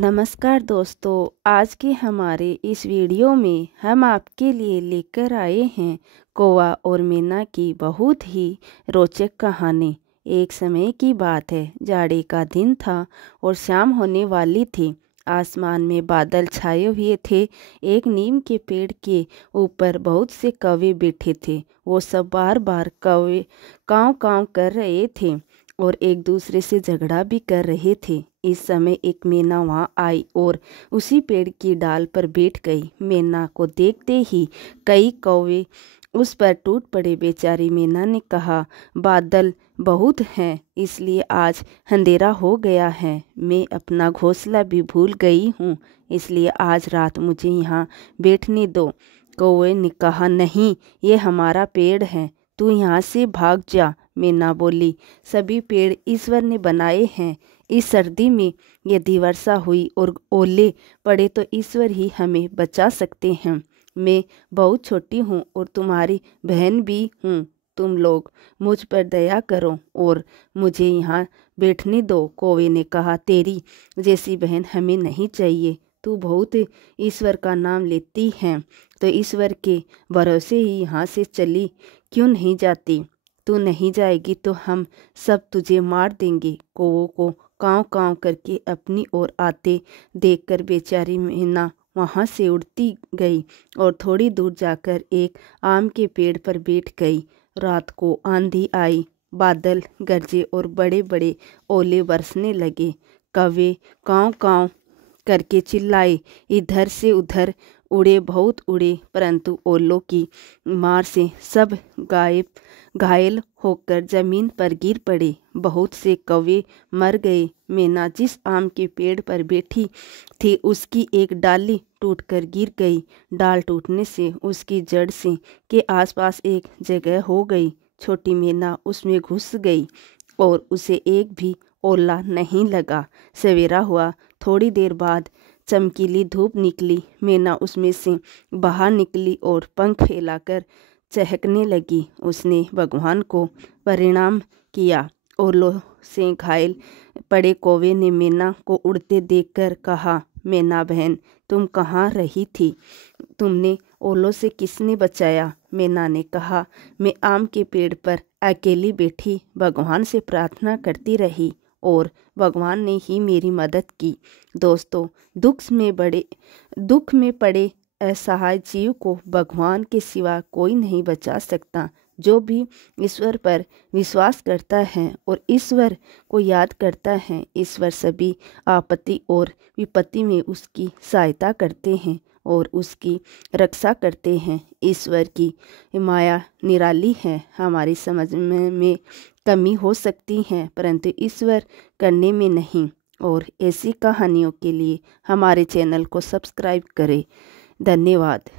नमस्कार दोस्तों, आज के हमारे इस वीडियो में हम आपके लिए लेकर आए हैं कौवा और मैना की बहुत ही रोचक कहानी। एक समय की बात है, जाड़े का दिन था और शाम होने वाली थी। आसमान में बादल छाए हुए थे। एक नीम के पेड़ के ऊपर बहुत से कौवे बैठे थे। वो सब बार बार कौवे काँव काँव कर रहे थे और एक दूसरे से झगड़ा भी कर रहे थे। इस समय एक मैना वहाँ आई और उसी पेड़ की डाल पर बैठ गई। मैना को देखते ही कई कौवे उस पर टूट पड़े। बेचारी मैना ने कहा, बादल बहुत हैं, इसलिए आज अंधेरा हो गया है। मैं अपना घोंसला भी भूल गई हूँ, इसलिए आज रात मुझे यहाँ बैठने दो। कौवे ने कहा, नहीं, ये हमारा पेड़ है, तू यहाँ से भाग जा। मैना बोली, सभी पेड़ ईश्वर ने बनाए हैं। इस सर्दी में यदि वर्षा हुई और ओले पड़े तो ईश्वर ही हमें बचा सकते हैं। मैं बहुत छोटी हूँ और तुम्हारी बहन भी हूँ। तुम लोग मुझ पर दया करो और मुझे यहाँ बैठने दो। कौवे ने कहा, तेरी जैसी बहन हमें नहीं चाहिए। तू बहुत ईश्वर का नाम लेती है, तो ईश्वर के भरोसे ही यहाँ से चली क्यों नहीं जाती? तू नहीं जाएगी तो हम सब तुझे मार देंगे। कौवों को काँव काँव करके अपनी ओर आते देखकर बेचारी मैना वहाँ से उड़ती गई और थोड़ी दूर जाकर एक आम के पेड़ पर बैठ गई। रात को आंधी आई, बादल गरजे और बड़े बड़े ओले बरसने लगे। कौवे काँव काँव करके चिल्लाए, इधर से उधर उड़े, बहुत उड़े, परंतु ओलों की मार से सब घायल होकर जमीन पर गिर पड़े। बहुत से कौवे मर गए। मैना जिस आम के पेड़ पर बैठी थी उसकी एक डाली टूटकर गिर गई। डाल टूटने से उसकी जड़ से के आसपास एक जगह हो गई। छोटी मैना उसमें घुस गई और उसे एक भी ओला नहीं लगा। सवेरा हुआ, थोड़ी देर बाद चमकीली धूप निकली। मैना उसमें से बाहर निकली और पंख फैलाकर चहकने लगी। उसने भगवान को प्रणाम किया। ओलों से घायल पड़े कौवे ने मैना को उड़ते देखकर कहा, मैना बहन, तुम कहाँ रही थी? तुमने ओलों से किसने बचाया? मैना ने कहा, मैं आम के पेड़ पर अकेली बैठी भगवान से प्रार्थना करती रही और भगवान ने ही मेरी मदद की। दोस्तों, दुख में पड़े असहाय जीव को भगवान के सिवा कोई नहीं बचा सकता। जो भी ईश्वर पर विश्वास करता है और ईश्वर को याद करता है, ईश्वर सभी आपत्ति और विपत्ति में उसकी सहायता करते हैं और उसकी रक्षा करते हैं। ईश्वर की माया निराली है। हमारी समझ में कमी हो सकती है, परंतु ईश्वर करने में नहीं। और ऐसी कहानियों के लिए हमारे चैनल को सब्सक्राइब करें। धन्यवाद।